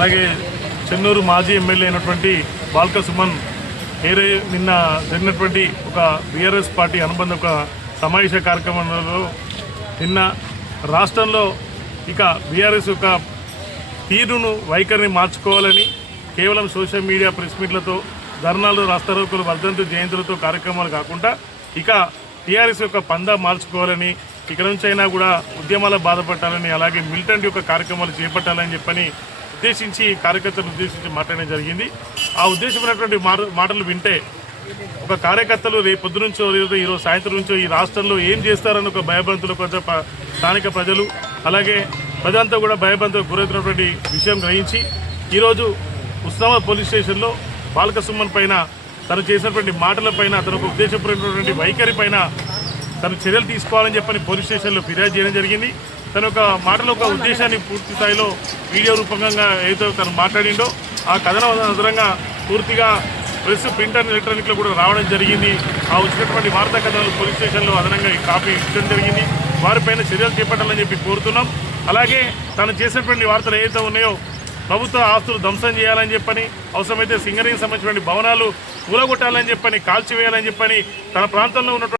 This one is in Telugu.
అలాగే చెన్నూరు మాజీ ఎమ్మెల్యే అయినటువంటి బాల్క సుమన్ నిన్న జరిగినటువంటి ఒక బీఆర్ఎస్ పార్టీ అనుబంధ ఒక సమావేశ కార్యక్రమంలో నిన్న రాష్ట్రంలో ఇక బీఆర్ఎస్ యొక్క తీరును వైఖరిని మార్చుకోవాలని కేవలం సోషల్ మీడియా ప్రెస్ మీట్లతో ధర్నాలు రాస్తారోకులు వర్ధంతి జయంతులతో కార్యక్రమాలు కాకుండా ఇక టీఆర్ఎస్ యొక్క పందా మార్చుకోవాలని ఇక్కడ నుంచి అయినా కూడా ఉద్యమాల బాధపడాలని అలాగే మిలిటెంట్ యొక్క కార్యక్రమాలు చేపట్టాలని చెప్పని ఉద్దేశించి కార్యకర్తలను ఉద్దేశించి మాట్లాడడం జరిగింది. ఆ ఉద్దేశమైనటువంటి మాటలు వింటే ఒక కార్యకర్తలు రేపు పొద్దు నుంచో లేదా ఈరోజు సాయంత్రం నుంచో ఈ రాష్ట్రంలో ఏం చేస్తారని ఒక భయభ్రాంతులు కొంచెం స్థానిక ప్రజలు అలాగే ప్రజలంతా కూడా భయభ్రాంతులకు గురవుతున్నటువంటి విషయం గ్రహించి ఈరోజు ఉస్మానాబాద్ పోలీస్ స్టేషన్లో బాల్క సుమన్ పైన తను చేసినటువంటి మాటలపైన తనకు ఉద్దేశపూర్వకమైనటువంటి వైఖరి పైన తను చర్యలు తీసుకోవాలని చెప్పని పోలీస్ స్టేషన్లో ఫిర్యాదు చేయడం జరిగింది. తన ఒక మాటలో ఒక ఉద్దేశాన్ని పూర్తి స్థాయిలో వీడియో రూపంగా ఏదైతే తను మాట్లాడిండో ఆ కథనం ఆధారంగా పూర్తిగా ప్రెస్ ప్రింట్ అండ్ ఎలక్ట్రానిక్లో కూడా రావడం జరిగింది. ఆ వచ్చినటువంటి వార్తా కథనాలు పోలీస్ స్టేషన్లో అదనంగా కాపీ ఇచ్చడం జరిగింది. వారిపైన చర్యలు చేపట్టాలని చెప్పి కోరుతున్నాం. అలాగే తను చేసినటువంటి వార్తలు ఏదైతే ఉన్నాయో ప్రభుత్వ ఆస్తులు ధ్వంసం చేయాలని చెప్పని అవసరమైతే సింగరేణికి సంబంధించినటువంటి భవనాలు కూలగొట్టాలని చెప్పని కాల్చివేయాలని చెప్పని తన ప్రాంతంలో ఉన్నటువంటి